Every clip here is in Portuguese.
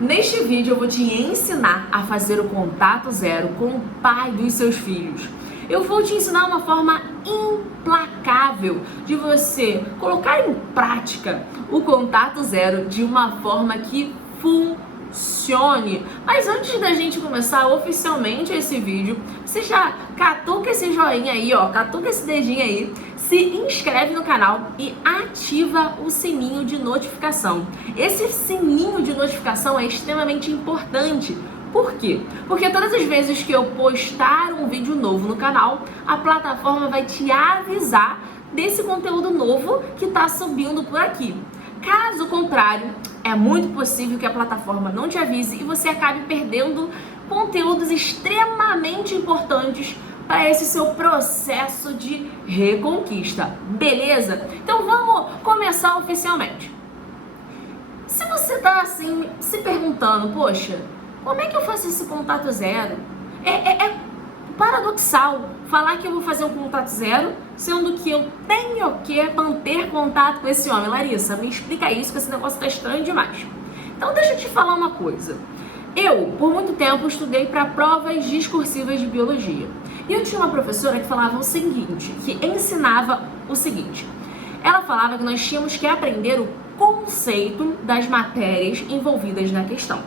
Neste vídeo eu vou te ensinar a fazer o contato zero com o pai dos seus filhos. Eu vou te ensinar uma forma implacável de você colocar em prática o contato zero de uma forma que funcione. Mas antes da gente começar oficialmente esse vídeo, você já catuca esse joinha aí, ó, catuca esse dedinho aí, se inscreve no canal e ativa o sininho de notificação. Esse sininho de notificação é extremamente importante. Por quê? Porque todas as vezes que eu postar um vídeo novo no canal, a plataforma vai te avisar desse conteúdo novo que está subindo por aqui. Caso contrário, é muito possível que a plataforma não te avise e você acabe perdendo conteúdos extremamente importantes para esse seu processo de reconquista, beleza? Então vamos começar oficialmente. Se você tá assim se perguntando, poxa, como é que eu faço esse contato zero? É paradoxal falar que eu vou fazer um contato zero, sendo que eu tenho que manter contato com esse homem. Larissa, me explica isso, que esse negócio tá estranho demais. Então deixa eu te falar uma coisa. Eu, por muito tempo, estudei para provas discursivas de biologia. E eu tinha uma professora que falava o seguinte, que ensinava o seguinte. Ela falava que nós tínhamos que aprender o conceito das matérias envolvidas na questão.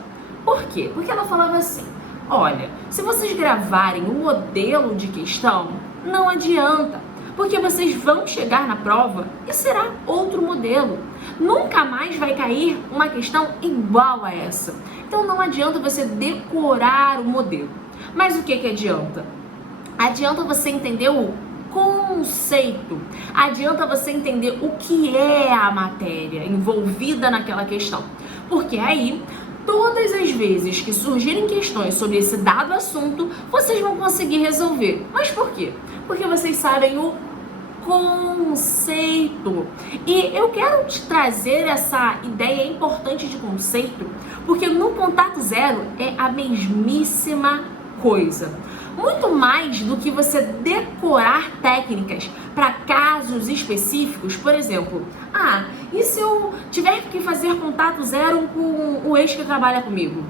Por quê? Porque ela falava assim, olha, se vocês gravarem um modelo de questão, não adianta, porque vocês vão chegar na prova e será outro modelo. Nunca mais vai cair uma questão igual a essa. Então não adianta você decorar o modelo. Mas o que adianta? Adianta você entender o conceito. Adianta você entender o que é a matéria envolvida naquela questão. Porque aí, todas as vezes que surgirem questões sobre esse dado assunto, vocês vão conseguir resolver. Mas por quê? Porque vocês sabem o conceito. E eu quero te trazer essa ideia importante de conceito, porque no contato zero é a mesmíssima coisa. Muito mais do que você decorar técnicas para casos específicos, por exemplo, e se eu tiver que fazer contato zero com o ex que trabalha comigo?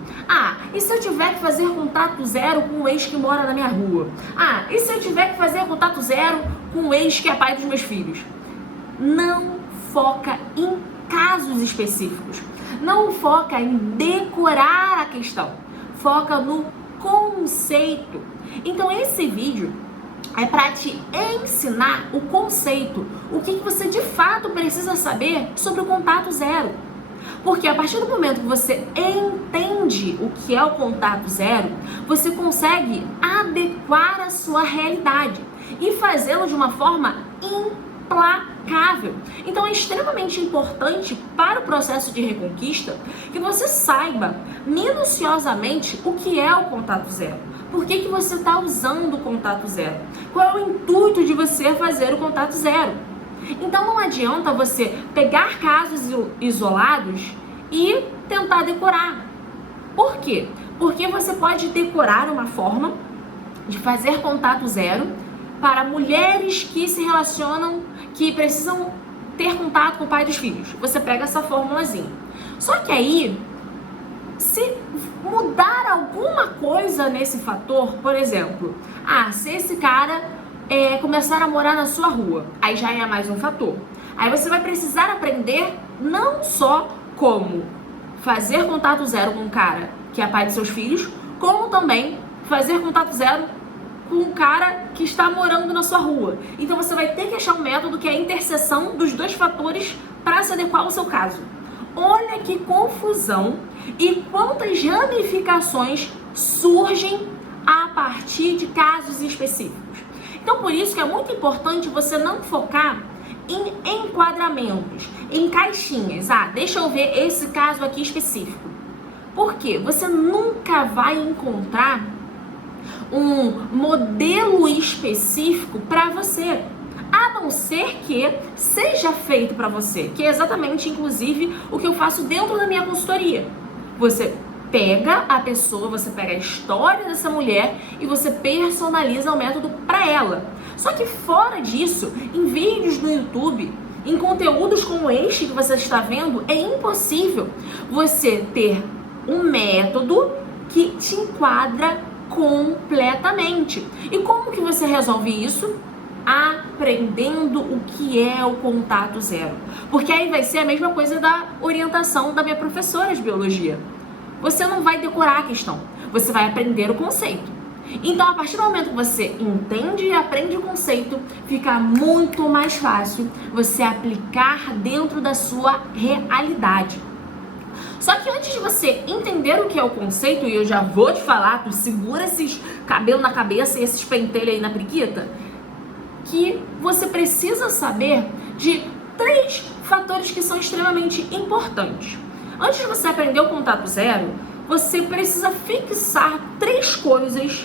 E se eu tiver que fazer contato zero com o ex que mora na minha rua? E se eu tiver que fazer contato zero com o ex que é pai dos meus filhos? Não foca em casos específicos. Não foca em decorar a questão. Foca no conceito. Então esse vídeo é para te ensinar o conceito, o que você de fato precisa saber sobre o contato zero. Porque a partir do momento que você entende o que é o contato zero, você consegue adequar a sua realidade e fazê-lo de uma forma implacável. Então é extremamente importante para o processo de reconquista que você saiba minuciosamente o que é o contato zero. Por que você está usando o contato zero? Qual é o intuito de você fazer o contato zero? Então não adianta você pegar casos isolados e tentar decorar. Por quê? Porque você pode decorar uma forma de fazer contato zero para mulheres que se relacionam, que precisam ter contato com o pai dos filhos. Você pega essa formulazinha. Só que aí, se mudar alguma coisa nesse fator, por exemplo, se esse cara começar a morar na sua rua, aí já é mais um fator. Aí você vai precisar aprender não só como fazer contato zero com um cara que é pai de seus filhos, como também fazer contato zero com um cara que está morando na sua rua. Então você vai ter que achar um método que é a interseção dos dois fatores para se adequar ao seu caso. Olha que confusão e quantas ramificações surgem a partir de casos específicos. Então, por isso que é muito importante você não focar em enquadramentos, em caixinhas. Deixa eu ver esse caso aqui específico. Por quê? Você nunca vai encontrar um modelo específico para você, a não ser que seja feito para você, que é exatamente, inclusive, o que eu faço dentro da minha consultoria. Você pega a pessoa, você pega a história dessa mulher e você personaliza o método para ela. Só que fora disso, em vídeos no YouTube, em conteúdos como este que você está vendo, é impossível você ter um método que te enquadra completamente. E como que você resolve isso? Aprendendo o que é o contato zero. Porque aí vai ser a mesma coisa da orientação da minha professora de biologia. Você não vai decorar a questão, você vai aprender o conceito. Então, a partir do momento que você entende e aprende o conceito, fica muito mais fácil você aplicar dentro da sua realidade. Só que antes de você entender o que é o conceito, e eu já vou te falar, tu segura esses cabelos na cabeça e esses pentelhos aí na periquita, que você precisa saber de 3 fatores que são extremamente importantes. Antes de você aprender o contato zero, você precisa fixar 3 coisas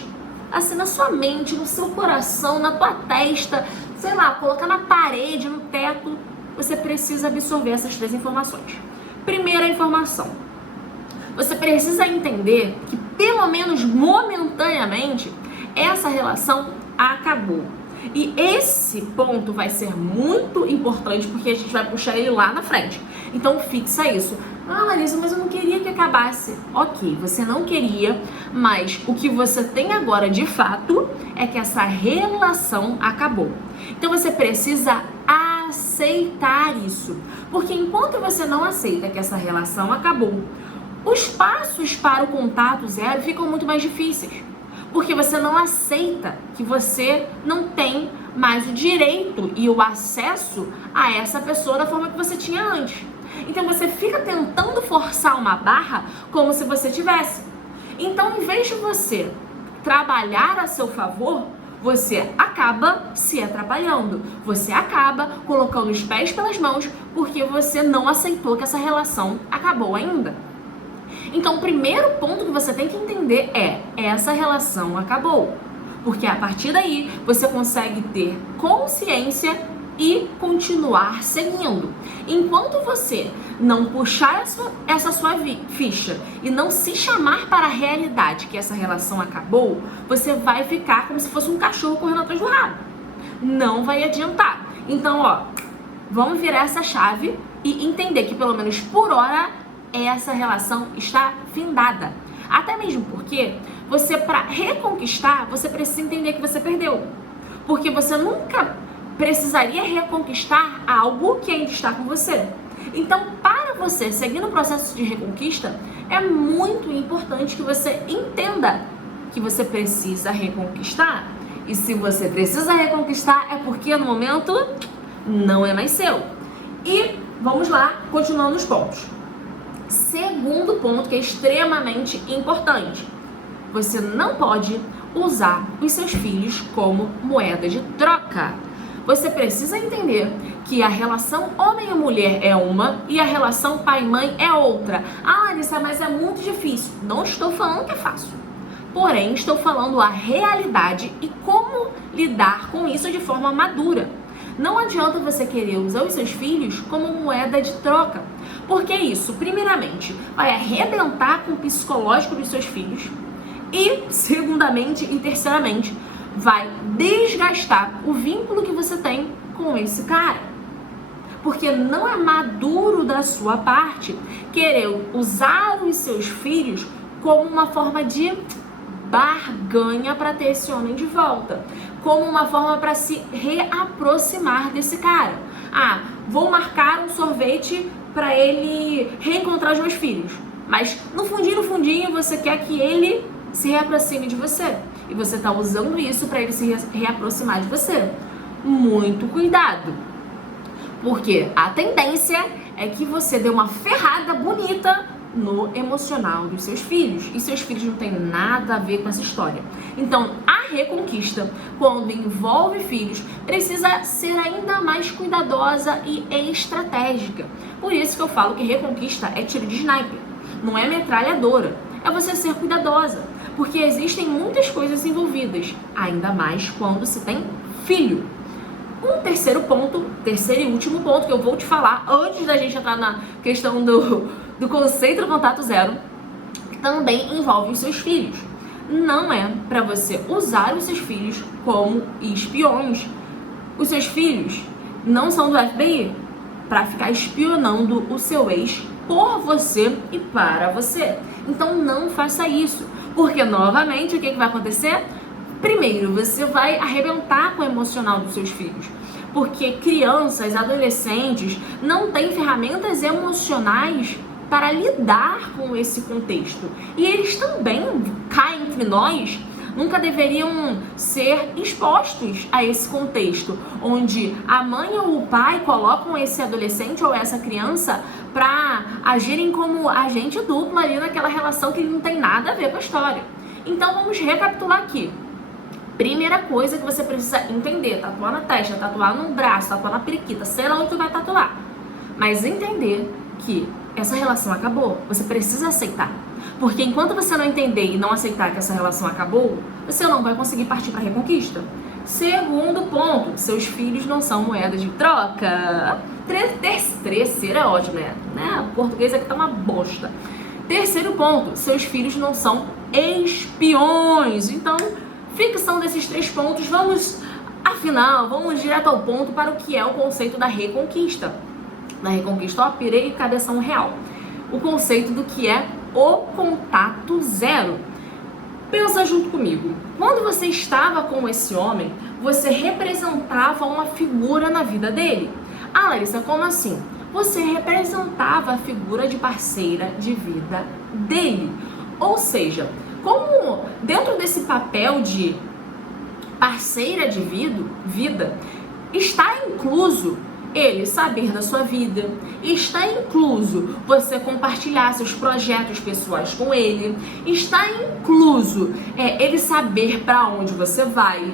assim na sua mente, no seu coração, na tua testa, sei lá, colocar na parede, no teto. Você precisa absorver essas 3 informações. Primeira informação: você precisa entender que, pelo menos momentaneamente, essa relação acabou. E esse ponto vai ser muito importante porque a gente vai puxar ele lá na frente. Então fixa isso. Ah, Larissa, mas eu não queria que acabasse. Ok, você não queria, mas o que você tem agora de fato é que essa relação acabou. Então você precisa aceitar isso. Porque enquanto você não aceita que essa relação acabou, os passos para o contato zero ficam muito mais difíceis. Porque você não aceita que você não tem mais o direito e o acesso a essa pessoa da forma que você tinha antes. Então você fica tentando forçar uma barra como se você tivesse. Então, em vez de você trabalhar a seu favor, você acaba se atrapalhando. Você acaba colocando os pés pelas mãos porque você não aceitou que essa relação acabou ainda. Então, o primeiro ponto que você tem que entender é: essa relação acabou. Porque a partir daí, você consegue ter consciência e continuar seguindo. Enquanto você não puxar essa sua ficha e não se chamar para a realidade que essa relação acabou, você vai ficar como se fosse um cachorro correndo atrás do rabo. Não vai adiantar. Então, vamos virar essa chave e entender que, pelo menos por hora, essa relação está findada. Até mesmo porque você, para reconquistar, você precisa entender que você perdeu. Porque você nunca precisaria reconquistar algo que ainda está com você. Então, para você seguir no processo de reconquista, é muito importante que você entenda que você precisa reconquistar. E se você precisa reconquistar, é porque no momento não é mais seu. E vamos lá, continuando os pontos. Segundo ponto, que é extremamente importante: você não pode usar os seus filhos como moeda de troca. Você precisa entender que a relação homem e mulher é uma e a relação pai-mãe é outra. Ah, Larissa, mas é muito difícil. Não estou falando que é fácil. Porém, estou falando a realidade e como lidar com isso de forma madura. Não adianta você querer usar os seus filhos como moeda de troca. Porque isso, primeiramente, vai arrebentar com o psicológico dos seus filhos. E, segundamente e terceiramente, vai desgastar o vínculo que você tem com esse cara. Porque não é maduro da sua parte querer usar os seus filhos como uma forma de barganha para ter esse homem de volta. Como uma forma para se reaproximar desse cara. Ah, vou marcar um sorvete para ele reencontrar os meus filhos. Mas no fundinho você quer que ele se reaproxime de você. E você está usando isso para ele se reaproximar de você. Muito cuidado. Porque a tendência é que você dê uma ferrada bonita no emocional dos seus filhos. E seus filhos não têm nada a ver com essa história. Então, a reconquista, quando envolve filhos, precisa ser ainda mais cuidadosa e estratégica. Por isso que eu falo que reconquista é tiro de sniper, não é metralhadora. É você ser cuidadosa, porque existem muitas coisas envolvidas, ainda mais quando se tem filho. Um terceiro e último ponto que eu vou te falar antes da gente entrar na questão do conceito do contato zero, também envolve os seus filhos. Não é para você usar os seus filhos como espiões. Os seus filhos não são do FBI para ficar espionando o seu ex por você e para você. Então não faça isso, porque novamente o que vai acontecer? Primeiro, você vai arrebentar com o emocional dos seus filhos, porque crianças, adolescentes não têm ferramentas emocionais para lidar com esse contexto. E eles também, cá entre nós, nunca deveriam ser expostos a esse contexto, onde a mãe ou o pai colocam esse adolescente ou essa criança para agirem como agente duplo ali naquela relação que não tem nada a ver com a história. Então vamos recapitular aqui. Primeira coisa que você precisa entender: tatuar na testa, tatuar no braço, tatuar na periquita, sei lá onde tu vai tatuar, mas entender que essa relação acabou. Você precisa aceitar, porque enquanto você não entender e não aceitar que essa relação acabou, você não vai conseguir partir para a reconquista. Segundo ponto: seus filhos não são moeda de troca. Terceiro é ótimo, né? O português aqui tá uma bosta. Terceiro ponto: seus filhos não são espiões. Então, ficção desses 3 pontos, vamos direto ao ponto para o que é o conceito da reconquista. Na reconquista, ó, pirei cabeção real. O conceito do que é o contato zero. Pensa junto comigo. Quando você estava com esse homem, você representava uma figura na vida dele. Ah, Larissa, como assim? Você representava a figura de parceira de vida dele. Ou seja, como dentro desse papel de parceira de vida, está incluso ele saber da sua vida, está incluso você compartilhar seus projetos pessoais com ele, está incluso ele saber para onde você vai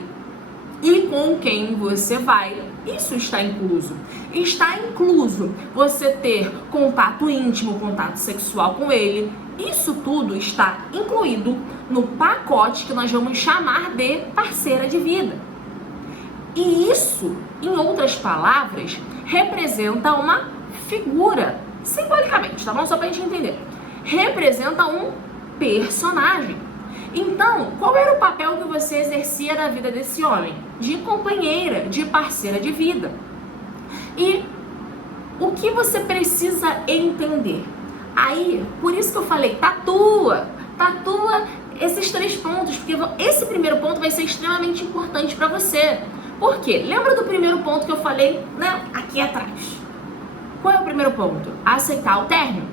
e com quem você vai. Isso está incluso. Está incluso você ter contato íntimo, contato sexual com ele. Isso tudo está incluído no pacote que nós vamos chamar de parceira de vida. E isso, em outras palavras, representa uma figura, simbolicamente, tá bom? Só pra gente entender. Representa um personagem. Então, qual era o papel que você exercia na vida desse homem? De companheira, de parceira de vida. E o que você precisa entender? Aí, por isso que eu falei, tatua esses 3 pontos, porque esse primeiro ponto vai ser extremamente importante para você. Por quê? Lembra do primeiro ponto que eu falei, né, aqui atrás? Qual é o primeiro ponto? Aceitar o término.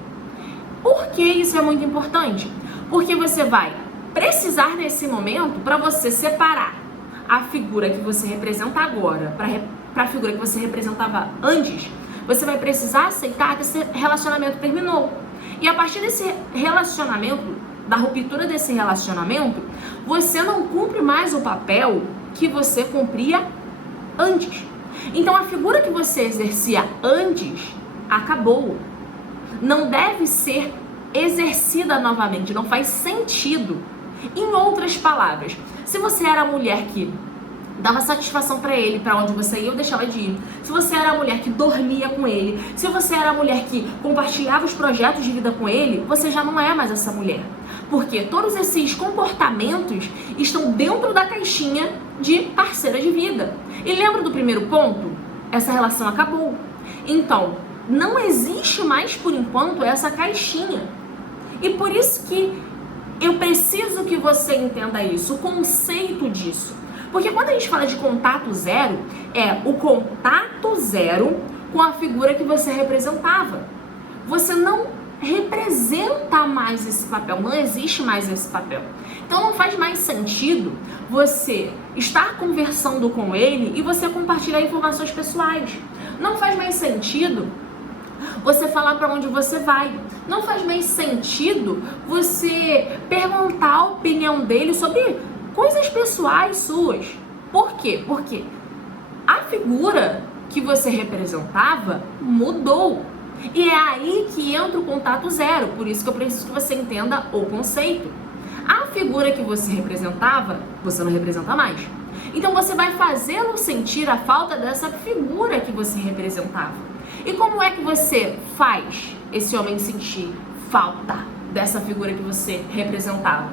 Por que isso é muito importante? Porque você vai precisar nesse momento, para você separar a figura que você representa agora para a figura que você representava antes, você vai precisar aceitar que esse relacionamento terminou. E a partir desse relacionamento, da ruptura desse relacionamento, você não cumpre mais o papel que você cumpria antes. Então a figura que você exercia antes acabou. Não deve ser exercida novamente, não faz sentido. Em outras palavras, se você era a mulher que dava satisfação pra ele, pra onde você ia ou deixava de ir, se você era a mulher que dormia com ele, se você era a mulher que compartilhava os projetos de vida com ele, você já não é mais essa mulher. Porque todos esses comportamentos estão dentro da caixinha de parceira de vida. E lembra do primeiro ponto? Essa relação acabou. Então, não existe mais por enquanto essa caixinha. E por isso que eu preciso que você entenda isso, o conceito disso. Porque quando a gente fala de contato zero, é o contato zero com a figura que você representava. Você não representa mais esse papel, não existe mais esse papel. Então não faz mais sentido você estar conversando com ele e você compartilhar informações pessoais. Não faz mais sentido você falar para onde você vai. Não faz mais sentido você perguntar a opinião dele sobre coisas pessoais suas. Por quê? Porque a figura que você representava mudou. E é aí que entra o contato zero. Por isso que eu preciso que você entenda o conceito. A figura que você representava, você não representa mais. Então você vai fazê-lo sentir a falta dessa figura que você representava. E como é que você faz esse homem sentir falta dessa figura que você representava?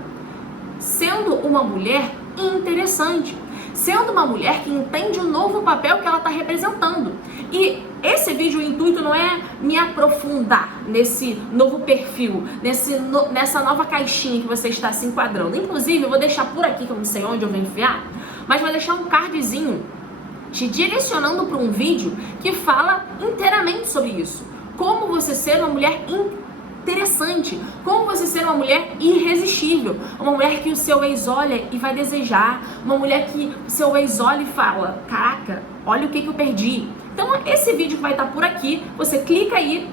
Sendo uma mulher interessante, sendo uma mulher que entende o novo papel que ela está representando. E esse vídeo, o intuito não é me aprofundar nesse novo perfil, nessa nova caixinha que você está se enquadrando. Inclusive, eu vou deixar por aqui, que eu não sei onde eu vou enfiar, mas vou deixar um cardzinho te direcionando para um vídeo que fala inteiramente sobre isso. Como você ser uma mulher interessante, como você ser uma mulher irresistível, uma mulher que o seu ex olha e vai desejar, uma mulher que o seu ex olha e fala, caraca, olha o que eu perdi. Então esse vídeo que vai estar por aqui, você clica aí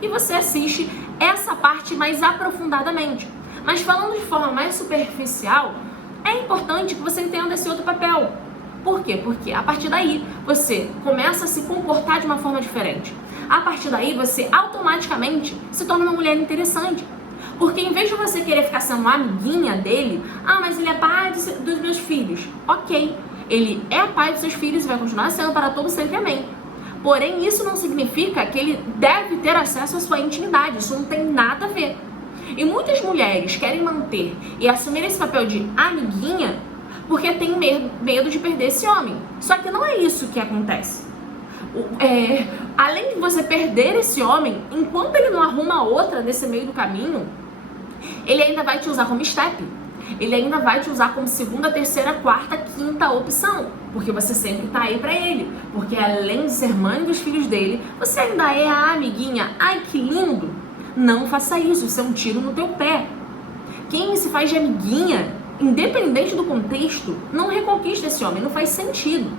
e você assiste essa parte mais aprofundadamente. Mas falando de forma mais superficial, é importante que você entenda esse outro papel. Por quê? Porque a partir daí você começa a se comportar de uma forma diferente. A partir daí você automaticamente se torna uma mulher interessante. Porque em vez de você querer ficar sendo uma amiguinha dele, mas ele é pai dos meus filhos. Ok, ele é pai dos seus filhos e vai continuar sendo para todo sempre, amém. Porém, isso não significa que ele deve ter acesso à sua intimidade. Isso não tem nada a ver. E muitas mulheres querem manter e assumir esse papel de amiguinha porque tem medo de perder esse homem. Só que não é isso que acontece. Além de você perder esse homem, enquanto ele não arruma outra nesse meio do caminho, ele ainda vai te usar como step. Ele ainda vai te usar como segunda, terceira, quarta, quinta opção. Porque você sempre tá aí pra ele. Porque além de ser mãe dos filhos dele, você ainda é a amiguinha. Ai, que lindo! Não faça isso, isso é um tiro no teu pé. Quem se faz de amiguinha, independente do contexto, não reconquista esse homem, não faz sentido.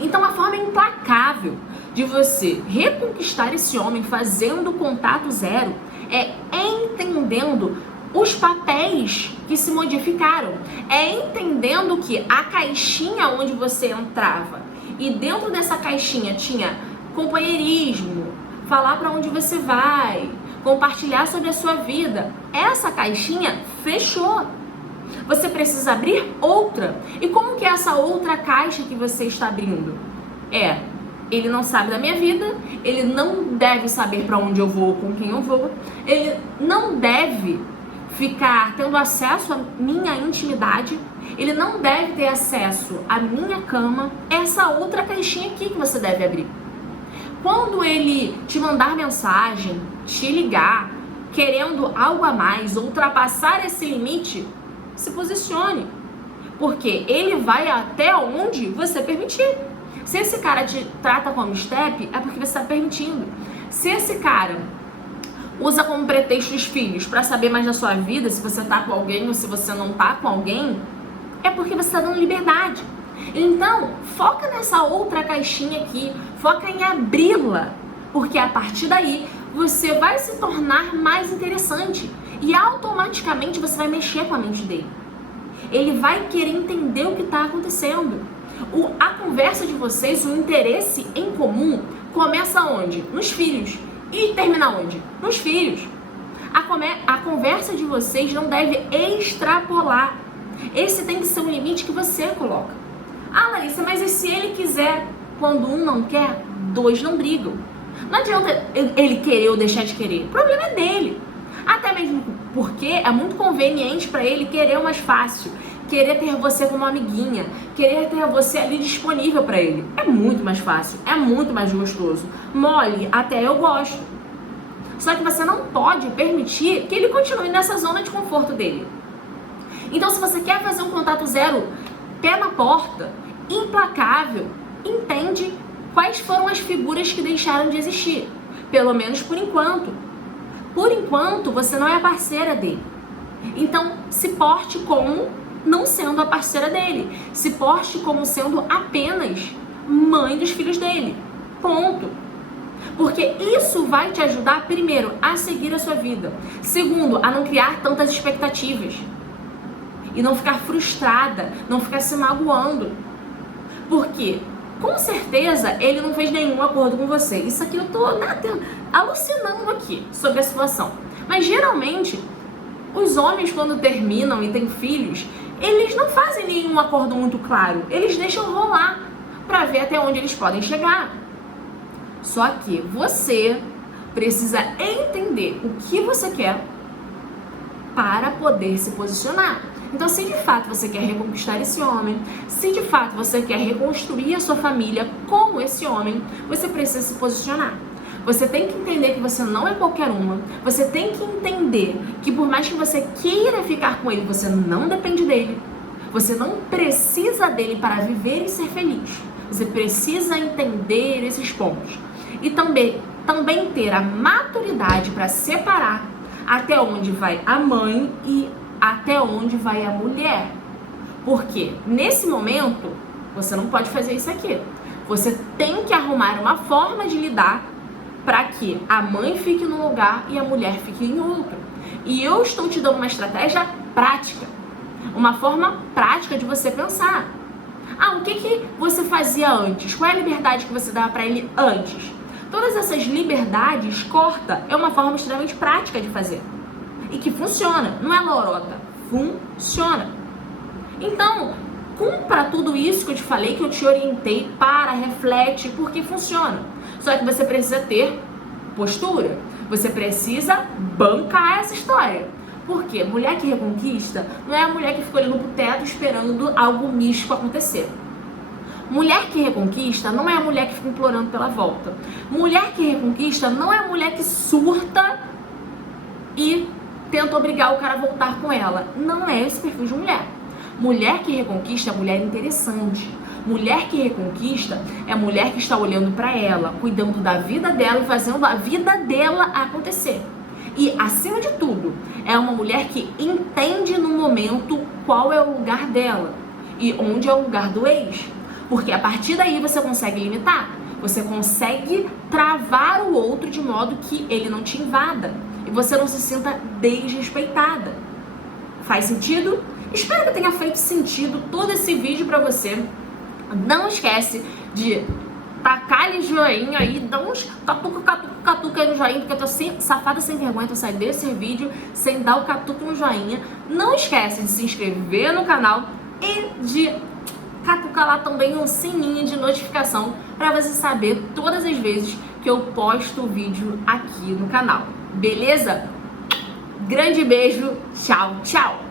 Então a forma implacável de você reconquistar esse homem fazendo contato zero é entendendo os papéis que se modificaram, é entendendo que a caixinha onde você entrava e dentro dessa caixinha tinha companheirismo, falar para onde você vai, compartilhar sobre a sua vida, essa caixinha fechou. Você precisa abrir outra. E como que é essa outra caixa que você está abrindo? Ele não sabe da minha vida, ele não deve saber para onde eu vou, com quem eu vou, ele não deve ficar tendo acesso à minha intimidade, ele não deve ter acesso à minha cama. Essa outra caixinha aqui que você deve abrir. Quando ele te mandar mensagem, te ligar, querendo algo a mais, ultrapassar esse limite, se posicione, porque ele vai até onde você permitir. Se esse cara te trata como step, é porque você está permitindo. Se esse cara usa como pretexto os filhos para saber mais da sua vida, se você tá com alguém ou se você não tá com alguém, é porque você está dando liberdade. Então, foca nessa outra caixinha aqui, foca em abri-la, porque a partir daí você vai se tornar mais interessante. E automaticamente você vai mexer com a mente dele. Ele vai querer entender o que está acontecendo. A conversa de vocês, o interesse em comum, começa onde? Nos filhos. E termina onde? Nos filhos. A conversa de vocês não deve extrapolar. Esse tem que ser um limite que você coloca. Larissa, mas e se ele quiser? Quando um não quer, dois não brigam. Não adianta ele querer ou deixar de querer. O problema é dele. Até mesmo porque é muito conveniente para ele querer o mais fácil, querer ter você como amiguinha, querer ter você ali disponível para ele. É muito mais fácil, é muito mais gostoso. Mole, até eu gosto. Só que você não pode permitir que ele continue nessa zona de conforto dele. Então, se você quer fazer um contato zero, pé na porta, implacável, entende quais foram as figuras que deixaram de existir. Pelo menos por enquanto. Por enquanto, você não é a parceira dele. Então, se porte como não sendo a parceira dele. Se porte como sendo apenas mãe dos filhos dele. Ponto. Porque isso vai te ajudar, primeiro, a seguir a sua vida. Segundo, a não criar tantas expectativas. E não ficar frustrada, não ficar se magoando. Porque, com certeza, ele não fez nenhum acordo com você. Isso aqui eu tô alucinando aqui sobre a situação. Mas, geralmente, os homens, quando terminam e têm filhos, eles não fazem nenhum acordo muito claro. Eles deixam rolar para ver até onde eles podem chegar. Só que você precisa entender o que você quer, para poder se posicionar. Então, se de fato você quer reconquistar esse homem, se de fato você quer reconstruir a sua família com esse homem, você precisa se posicionar. Você tem que entender que você não é qualquer uma. Você tem que entender que por mais que você queira ficar com ele, você não depende dele. Você não precisa dele para viver e ser feliz. Você precisa entender esses pontos. E também ter a maturidade para separar até onde vai a mãe e até onde vai a mulher. Porque nesse momento, você não pode fazer isso aqui. Você tem que arrumar uma forma de lidar para que a mãe fique num lugar e a mulher fique em outro. E eu estou te dando uma estratégia prática. Uma forma prática de você pensar. O que você fazia antes? Qual é a liberdade que você dava para ele antes? Todas essas liberdades, corta, é uma forma extremamente prática de fazer. E que funciona, não é lorota, funciona. Então, cumpra tudo isso que eu te falei, que eu te orientei, reflete, porque funciona. Só que você precisa ter postura, você precisa bancar essa história. Porque mulher que reconquista não é a mulher que fica olhando pro teto esperando algo místico acontecer. Mulher que reconquista não é a mulher que fica implorando pela volta. Mulher que reconquista não é a mulher que surta e tenta obrigar o cara a voltar com ela. Não é esse perfil de mulher. Mulher que reconquista é mulher interessante. Mulher que reconquista é a mulher que está olhando para ela, cuidando da vida dela e fazendo a vida dela acontecer. E, acima de tudo, é uma mulher que entende no momento qual é o lugar dela e onde é o lugar do ex. Porque a partir daí você consegue limitar, você consegue travar o outro de modo que ele não te invada e você não se sinta desrespeitada. Faz sentido? Espero que tenha feito sentido todo esse vídeo pra você. Não esquece de tacar ali joinha aí, dá uns catuca aí no joinha, porque eu tô safada sem vergonha, tô saindo desse vídeo sem dar o catuca no joinha. Não esquece de se inscrever no canal e de catucar lá também um sininho de notificação para você saber todas as vezes que eu posto vídeo aqui no canal. Beleza? Grande beijo, tchau, tchau!